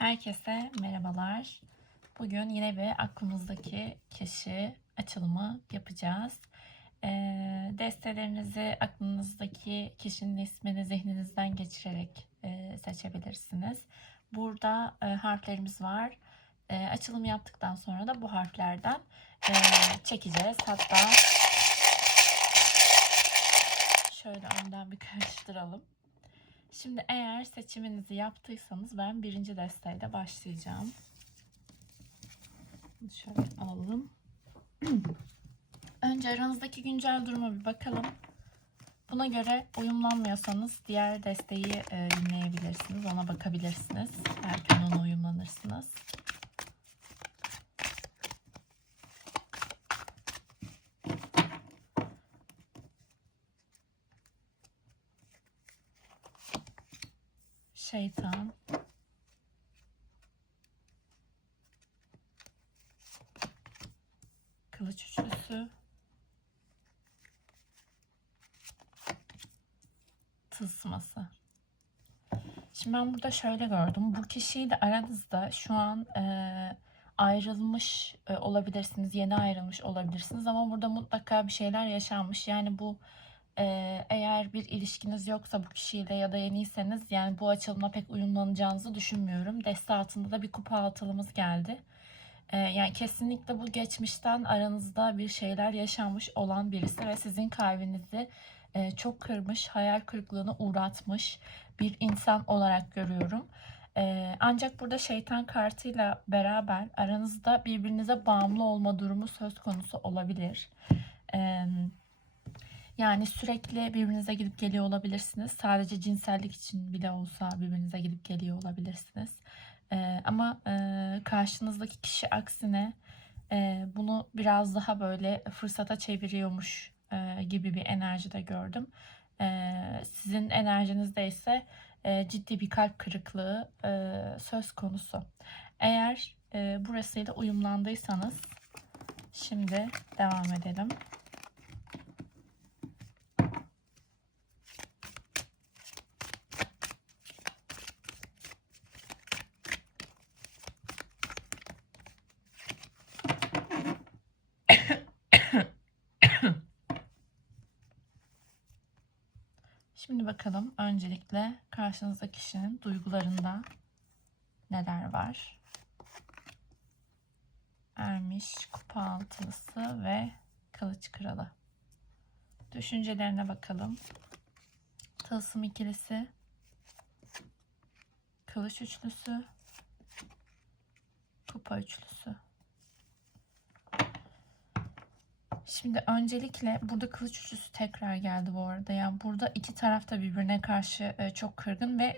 Herkese merhabalar. Bugün yine bir aklımızdaki kişi açılımı yapacağız. Destelerinizi aklınızdaki kişinin ismini zihninizden geçirerek seçebilirsiniz. Burada harflerimiz var. Açılım yaptıktan sonra da bu harflerden çekeceğiz. Hatta şöyle önden bir karıştıralım. Şimdi eğer seçiminizi yaptıysanız ben birinci desteğiyle başlayacağım. Şöyle alalım. Önce aranızdaki güncel duruma bir bakalım. Buna göre uyumlanmıyorsanız diğer desteği dinleyebilirsiniz. Ona bakabilirsiniz. Belki onunla uyumlanırsınız. Şeytan. Kılıç üçlüsü. Tılsıması. Şimdi ben burada şöyle gördüm. Bu kişiyle aranızda şu an ayrılmış olabilirsiniz. Yeni ayrılmış olabilirsiniz. Ama burada mutlaka bir şeyler yaşanmış. Yani bu eğer bir ilişkiniz yoksa bu kişiyle ya da yeniyseniz yani bu açılımla pek uyumlanacağınızı düşünmüyorum. Deste altında da bir kupa altılımız geldi. Yani kesinlikle bu geçmişten aranızda bir şeyler yaşanmış olan birisi ve sizin kalbinizi çok kırmış, hayal kırıklığına uğratmış bir insan olarak görüyorum. Ancak burada şeytan kartıyla beraber aranızda birbirinize bağımlı olma durumu söz konusu olabilir. Yani sürekli birbirinize gidip geliyor olabilirsiniz. Sadece cinsellik için bile olsa birbirinize gidip geliyor olabilirsiniz. Ama karşınızdaki kişi aksine bunu biraz daha böyle fırsata çeviriyormuş gibi bir enerji de gördüm. Sizin enerjinizde ise ciddi bir kalp kırıklığı söz konusu. Eğer burasıyla uyumlandıysanız şimdi devam edelim. Şimdi bakalım öncelikle karşınızdaki kişinin duygularında neler var? Ermiş, kupa altılısı ve kılıç kralı. Düşüncelerine bakalım. Tılsım ikilisi, kılıç üçlüsü, kupa üçlüsü. Şimdi öncelikle burada kılıç üçlüsü tekrar geldi bu arada. Yani burada iki taraf da birbirine karşı çok kırgın ve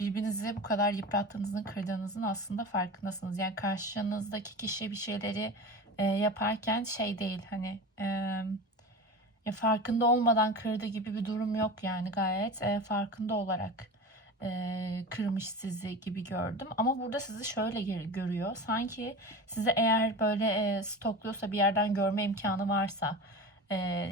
birbirinizi bu kadar yıprattığınızın, kırdığınızın aslında farkındasınız. Yani karşınızdaki kişi bir şeyleri yaparken şey değil hani farkında olmadan kırdı gibi bir durum yok yani gayet farkında olarak kırmış sizi gibi gördüm. Ama burada sizi şöyle görüyor. Sanki sizi eğer böyle stokluyorsa bir yerden görme imkanı varsa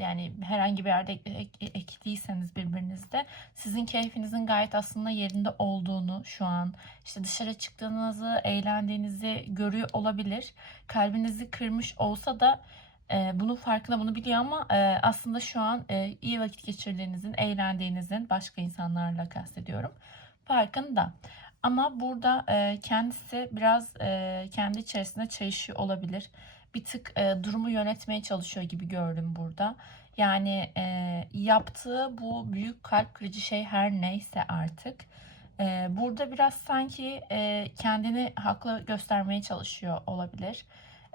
yani herhangi bir yerde ekliyseniz birbirinizde sizin keyfinizin gayet aslında yerinde olduğunu şu an işte dışarı çıktığınızı, eğlendiğinizi görüyor olabilir. Kalbinizi kırmış olsa da bunun farkında, bunu biliyor ama aslında şu an iyi vakit geçirdiğinizin, eğlendiğinizin, başka insanlarla kastediyorum, farkında. Ama burada kendisi biraz kendi içerisinde çelişiyor olabilir. Bir tık durumu yönetmeye çalışıyor gibi gördüm burada. Yani yaptığı bu büyük kalp kırıcı şey her neyse artık. Burada biraz sanki kendini haklı göstermeye çalışıyor olabilir.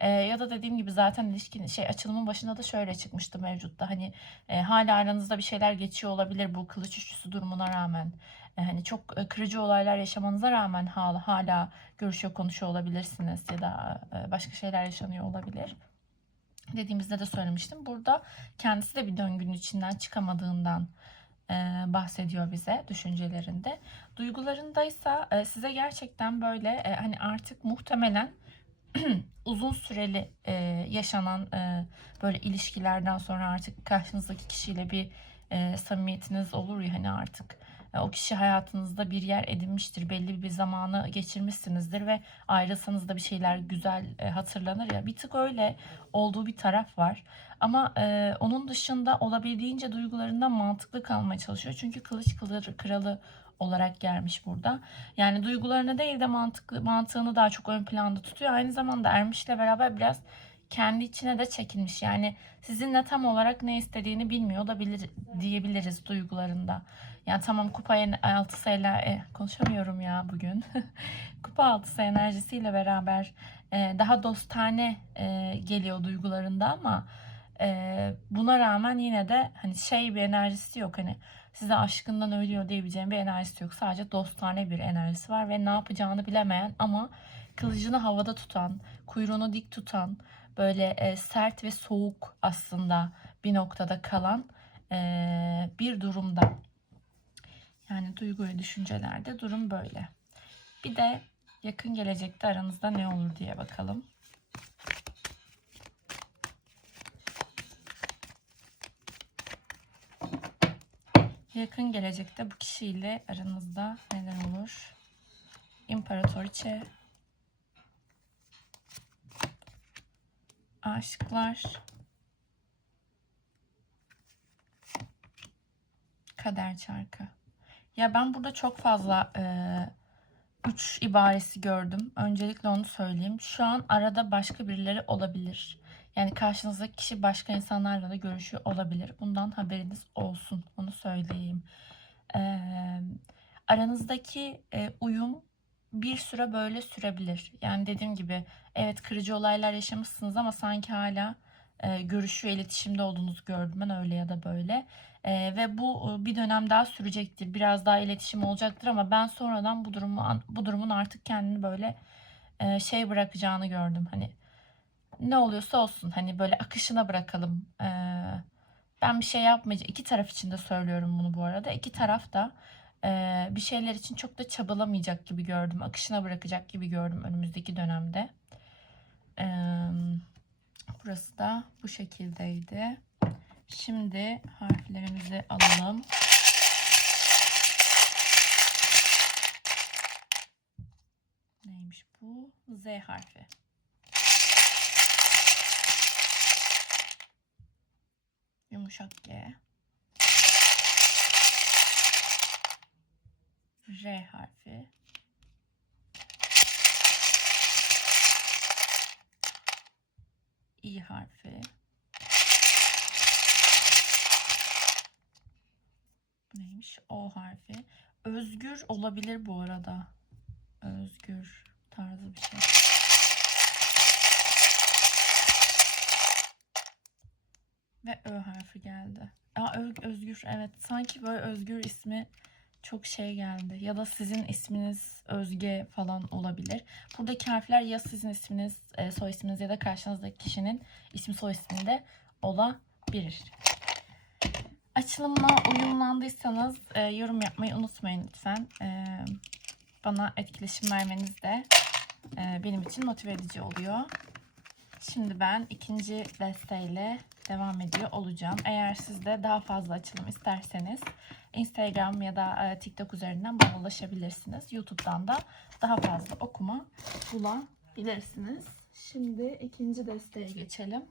Ya da dediğim gibi zaten ilişkin açılımın başında da şöyle çıkmıştı mevcutta. Hani hala aranızda bir şeyler geçiyor olabilir bu kılıç üçlüsü durumuna rağmen. Hani çok kırıcı olaylar yaşamanıza rağmen hala görüşüyor, konuşuyor olabilirsiniz ya da başka şeyler yaşanıyor olabilir. Dediğimizde de söylemiştim. Burada kendisi de bir döngünün içinden çıkamadığından bahsediyor bize düşüncelerinde. Duygularındaysa size gerçekten böyle hani artık muhtemelen uzun süreli yaşanan böyle ilişkilerden sonra artık karşınızdaki kişiyle bir samimiyetiniz olur ya hani artık o kişi hayatınızda bir yer edinmiştir. Belli bir zamanı geçirmişsinizdir ve ayrılsanız da bir şeyler güzel hatırlanır ya. Bir tık öyle olduğu bir taraf var. Ama onun dışında olabildiğince duygularından mantıklı kalmaya çalışıyor. Çünkü kılıç kralı olarak gelmiş burada. Yani duygularını değil de mantığını daha çok ön planda tutuyor. Aynı zamanda Ermiş'le beraber biraz kendi içine de çekilmiş. Yani sizinle tam olarak ne istediğini bilmiyor da diyebiliriz duygularında. Yani tamam kupa altısıyla konuşamıyorum ya bugün. Kupa altısı enerjisiyle beraber daha dostane geliyor duygularında ama buna rağmen yine de hani şey bir enerjisi yok. Hani size aşkından ölüyor diyebileceğim bir enerjisi yok. Sadece dostane bir enerjisi var ve ne yapacağını bilemeyen ama kılıcını havada tutan, kuyruğunu dik tutan, böyle sert ve soğuk aslında bir noktada kalan bir durumda. Yani duygu ve düşüncelerde durum böyle. Bir de yakın gelecekte aranızda ne olur diye bakalım. Yakın gelecekte bu kişiyle aranızda neler olur? İmparatoriçe, aşıklar, kader çarkı. Ya ben burada çok fazla 3 ibaresi gördüm. Öncelikle onu söyleyeyim. Şu an arada başka birileri olabilir. Yani karşınızdaki kişi başka insanlarla da görüşüyor olabilir. Bundan haberiniz olsun. Onu söyleyeyim. Aranızdaki uyum bir süre böyle sürebilir. Yani dediğim gibi evet kırıcı olaylar yaşamışsınız ama sanki hala görüşüyor, iletişimde olduğunuzu gördüm ben öyle ya da böyle. Ve bu bir dönem daha sürecektir. Biraz daha iletişim olacaktır ama ben sonradan bu durumun artık kendini böyle şey bırakacağını gördüm. Hani ne oluyorsa olsun hani böyle akışına bırakalım. Ben bir şey yapmayacağım. İki taraf için de söylüyorum bunu bu arada. İki taraf da bir şeyler için çok da çabalamayacak gibi gördüm. Akışına bırakacak gibi gördüm önümüzdeki dönemde. Burası da bu şekildeydi. Şimdi harflerimizi alalım. Neymiş bu? Z harfi. Yumuşak G. R harfi. İ harfi. Neymiş? O harfi. Özgür olabilir bu arada. Özgür tarzı bir şey. Ve Ö harfi geldi. Özgür evet. Sanki böyle Özgür ismi çok şey geldi. Ya da sizin isminiz Özge falan olabilir. Buradaki harfler ya sizin isminiz, soy isminiz ya da karşınızdaki kişinin ismi soy isminde olabilir. Açılımla uyumlandıysanız yorum yapmayı unutmayın lütfen. Bana etkileşim vermeniz de benim için motive edici oluyor. Şimdi ben ikinci desteğiyle devam ediyor olacağım. Eğer siz de daha fazla açılım isterseniz Instagram ya da TikTok üzerinden bana ulaşabilirsiniz. YouTube'dan da daha fazla okuma bulabilirsiniz. Şimdi ikinci desteğe geçelim.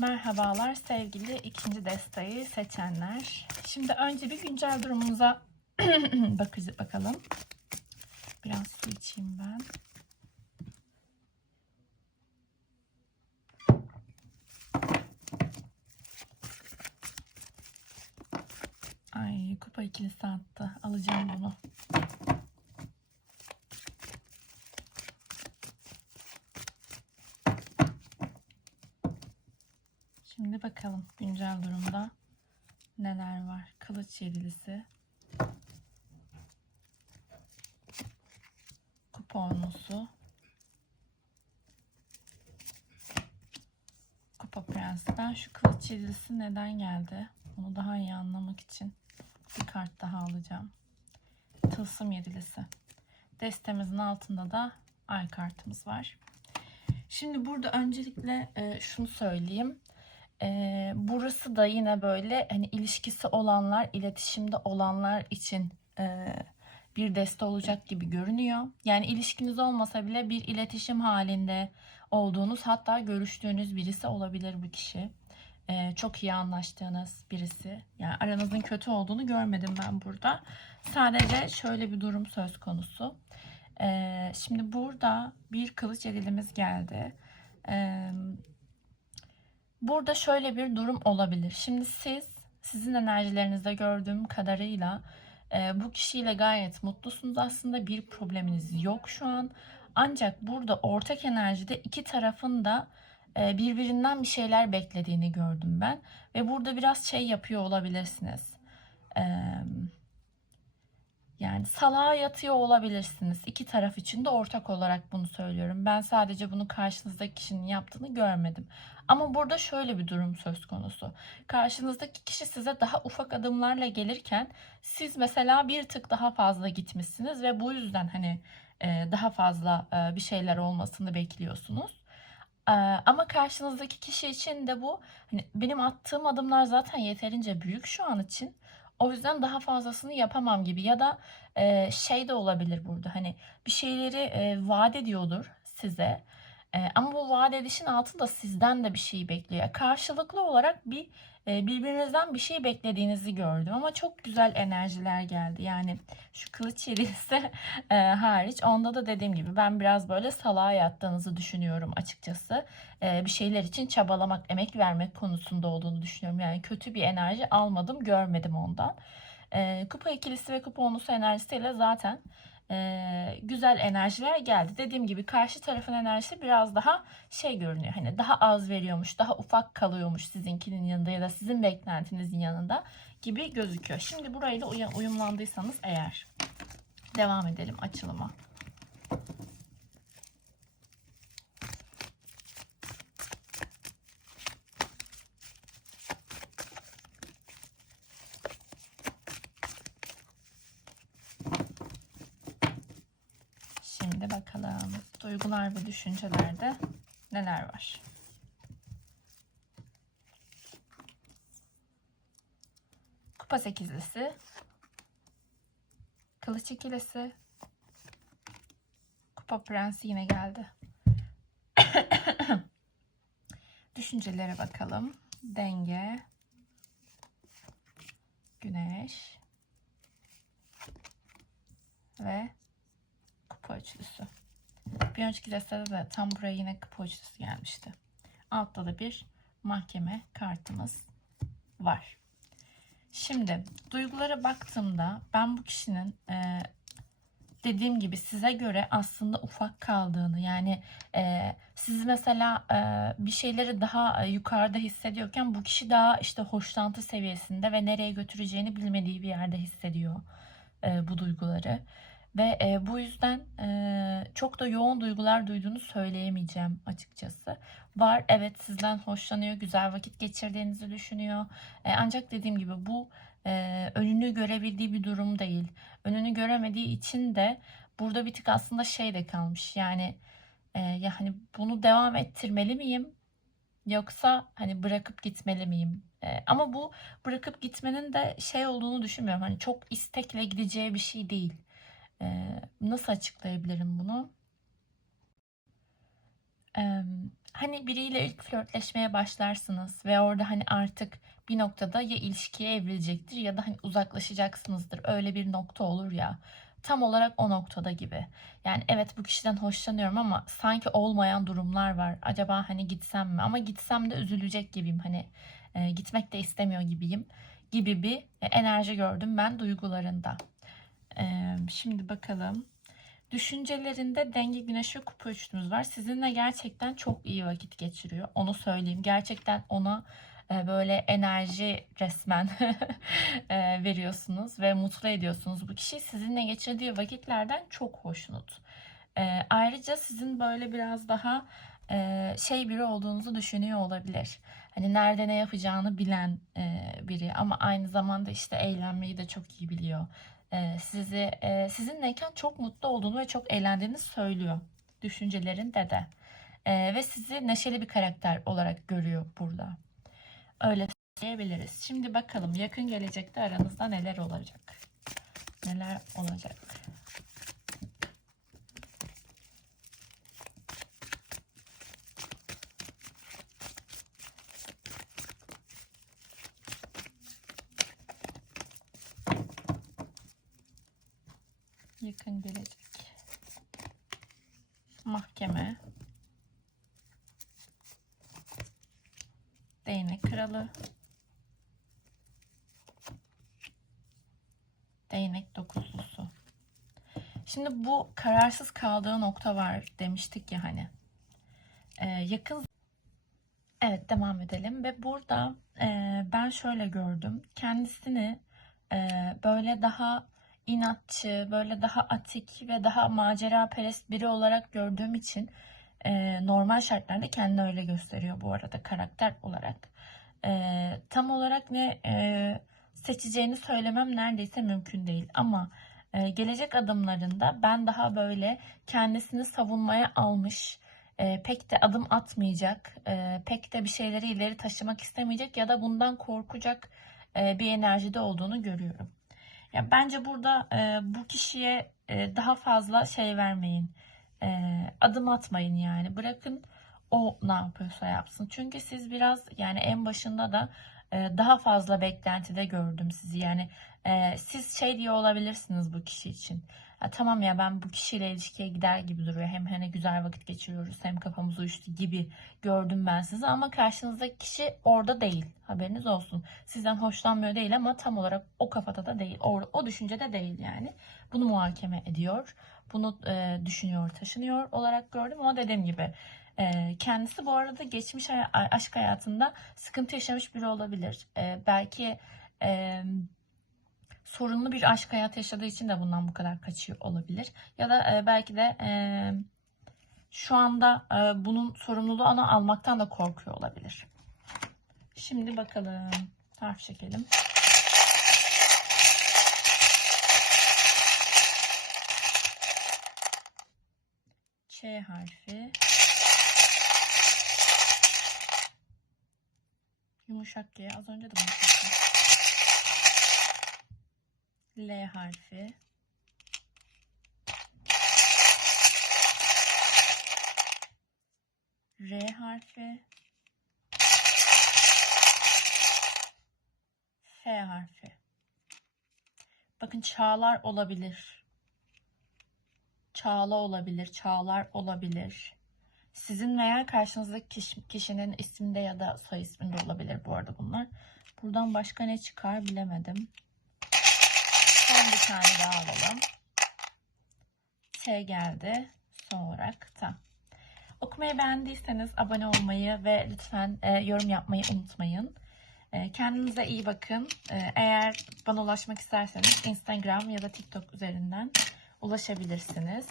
Merhabalar sevgili ikinci desteği seçenler. Şimdi önce bir güncel durumunuza bakalım. Biraz su içeyim ben. Ay kupa ikilisi attı. Alacağım bunu. Şimdi bakalım güncel durumda neler var. Kılıç yedilisi. Kupa onlusu. Kupa prensi. Ben şu kılıç yedilisi neden geldi? Onu daha iyi anlamak için bir kart daha alacağım. Tılsım yedilisi. Destemizin altında da ay kartımız var. Şimdi burada öncelikle şunu söyleyeyim. Burası da yine böyle hani ilişkisi olanlar, iletişimde olanlar için bir deste olacak gibi görünüyor. Yani ilişkiniz olmasa bile bir iletişim halinde olduğunuz, hatta görüştüğünüz birisi olabilir bu kişi. Çok iyi anlaştığınız birisi. Yani aranızın kötü olduğunu görmedim ben burada. Sadece şöyle bir durum söz konusu. Şimdi burada bir kılıç erilimiz geldi. Burada şöyle bir durum olabilir. Şimdi sizin enerjilerinizde gördüğüm kadarıyla bu kişiyle gayet mutlusunuz. Aslında bir probleminiz yok şu an. Ancak burada ortak enerjide iki tarafın da birbirinden bir şeyler beklediğini gördüm ben. Ve burada biraz şey yapıyor olabilirsiniz. Yani salağa yatıyor olabilirsiniz. İki taraf için de ortak olarak bunu söylüyorum. Ben sadece bunu karşınızdaki kişinin yaptığını görmedim. Ama burada şöyle bir durum söz konusu. Karşınızdaki kişi size daha ufak adımlarla gelirken siz mesela bir tık daha fazla gitmişsiniz ve bu yüzden hani daha fazla bir şeyler olmasını bekliyorsunuz. Ama karşınızdaki kişi için de bu, hani benim attığım adımlar zaten yeterince büyük şu an için. O yüzden daha fazlasını yapamam gibi, ya da şey de olabilir burada, hani bir şeyleri vaat ediyordur size. Ama bu vaat edişin altında sizden de bir şey bekliyor. Karşılıklı olarak birbirinizden bir şey beklediğinizi gördüm ama çok güzel enerjiler geldi. Yani şu kılıç yerisi hariç, onda da dediğim gibi ben biraz böyle salağa yattığınızı düşünüyorum açıkçası. Bir şeyler için çabalamak, emek vermek konusunda olduğunu düşünüyorum. Yani kötü bir enerji almadım, görmedim ondan. Kupa ikilisi ve kupa onlusu enerjisiyle zaten güzel enerjiler geldi. Dediğim gibi karşı tarafın enerjisi biraz daha şey görünüyor. Hani daha az veriyormuş, daha ufak kalıyormuş sizinkinin yanında ya da sizin beklentinizin yanında gibi gözüküyor. Şimdi burayla uyumlandıysanız eğer, devam edelim açılıma. Şimdi bakalım duygular ve düşüncelerde neler var? Kupa sekizlisi, kılıç ikilisi, kupa prensi yine geldi. Düşüncelere bakalım. Denge, güneş ve kupa üçlüsü. Bir önceki destede de tam buraya yine kupa üçlüsü gelmişti. Altta da bir mahkeme kartımız var. Şimdi duygulara baktığımda ben bu kişinin dediğim gibi size göre aslında ufak kaldığını, yani siz mesela bir şeyleri daha yukarıda hissediyorken bu kişi daha işte hoşlantı seviyesinde ve nereye götüreceğini bilmediği bir yerde hissediyor bu duyguları. Ve bu yüzden çok da yoğun duygular duyduğunu söyleyemeyeceğim açıkçası. Var, evet, sizden hoşlanıyor, güzel vakit geçirdiğinizi düşünüyor. Ancak dediğim gibi bu önünü görebildiği bir durum değil. Önünü göremediği için de burada bir tık aslında şey de kalmış. Yani yani bunu devam ettirmeli miyim? Yoksa hani bırakıp gitmeli miyim? Ama bu bırakıp gitmenin de şey olduğunu düşünmüyorum. Hani çok istekle gideceği bir şey değil. Nasıl açıklayabilirim bunu? Hani biriyle ilk flörtleşmeye başlarsınız ve orada hani artık bir noktada ya ilişkiye evrilecektir ya da hani uzaklaşacaksınızdır. Öyle bir nokta olur ya. Tam olarak o noktada gibi. Yani evet, bu kişiden hoşlanıyorum ama sanki olmayan durumlar var. Acaba hani gitsem mi? Ama gitsem de üzülecek gibiyim. Hani gitmek de istemiyor gibiyim gibi bir enerji gördüm ben duygularında. Şimdi bakalım. Düşüncelerinde denge, güneş ve kupa üçlümüz var. Sizinle gerçekten çok iyi vakit geçiriyor. Onu söyleyeyim. Gerçekten ona böyle enerji resmen veriyorsunuz ve mutlu ediyorsunuz. Bu kişi sizinle geçirdiği vakitlerden çok hoşnut. Ayrıca sizin böyle biraz daha şey biri olduğunuzu düşünüyor olabilir. Hani nerede ne yapacağını bilen biri, ama aynı zamanda işte eğlenmeyi de çok iyi biliyor. Sizinleyken çok mutlu olduğunu ve çok eğlendiğini söylüyor düşüncelerinde de. Ve sizi neşeli bir karakter olarak görüyor burada. Öyle söyleyebiliriz. Şimdi bakalım yakın gelecekte aranızda neler olacak? Neler olacak? Yakın gelecek. Mahkeme. Değnek kralı. Değnek dokuzlusu. Şimdi bu kararsız kaldığı nokta var demiştik ya hani. Yakın. Evet, devam edelim ve burada ben şöyle gördüm. Kendisini böyle daha inatçı, böyle daha atik ve daha maceraperest biri olarak gördüğüm için normal şartlarda kendini öyle gösteriyor bu arada karakter olarak. Tam olarak ne seçeceğini söylemem neredeyse mümkün değil ama gelecek adımlarında ben daha böyle kendisini savunmaya almış, pek de adım atmayacak, pek de bir şeyleri ileri taşımak istemeyecek ya da bundan korkacak bir enerjide olduğunu görüyorum. Ya bence burada bu kişiye daha fazla şey vermeyin. Adım atmayın yani. Bırakın o ne yapıyorsa yapsın. Çünkü siz biraz yani en başında da daha fazla beklentide gördüm sizi. Yani siz şey diye olabilirsiniz bu kişi için. Tamam ya, ben bu kişiyle ilişkiye gider gibi duruyor. Hem hani güzel vakit geçiriyoruz hem kafamız uyuştu gibi gördüm ben sizi. Ama karşınızdaki kişi orada değil. Haberiniz olsun. Sizden hoşlanmıyor değil ama tam olarak o kafada da değil. O düşüncede değil yani. Bunu muhakeme ediyor. Bunu düşünüyor, taşınıyor olarak gördüm. Ama dediğim gibi kendisi bu arada geçmiş aşk hayatında sıkıntı yaşamış biri olabilir. Belki sorunlu bir aşk hayatı yaşadığı için de bundan bu kadar kaçıyor olabilir. Ya da belki de şu anda bunun sorumluluğunu almaktan da korkuyor olabilir. Şimdi bakalım. Harf çekelim. Ç harfi. Yumuşak G. Az önce de bunu çektim. L harfi. R harfi. F harfi. Bakın çağlar olabilir. Çağla olabilir. Çağlar olabilir. Sizin veya karşınızdaki kişinin isminde ya da soy isminde olabilir bu arada bunlar. Buradan başka ne çıkar bilemedim. Son bir tane daha alalım. T geldi. Son olarak ta. Okumayı beğendiyseniz abone olmayı ve lütfen yorum yapmayı unutmayın. Kendinize iyi bakın. Eğer bana ulaşmak isterseniz Instagram ya da TikTok üzerinden ulaşabilirsiniz.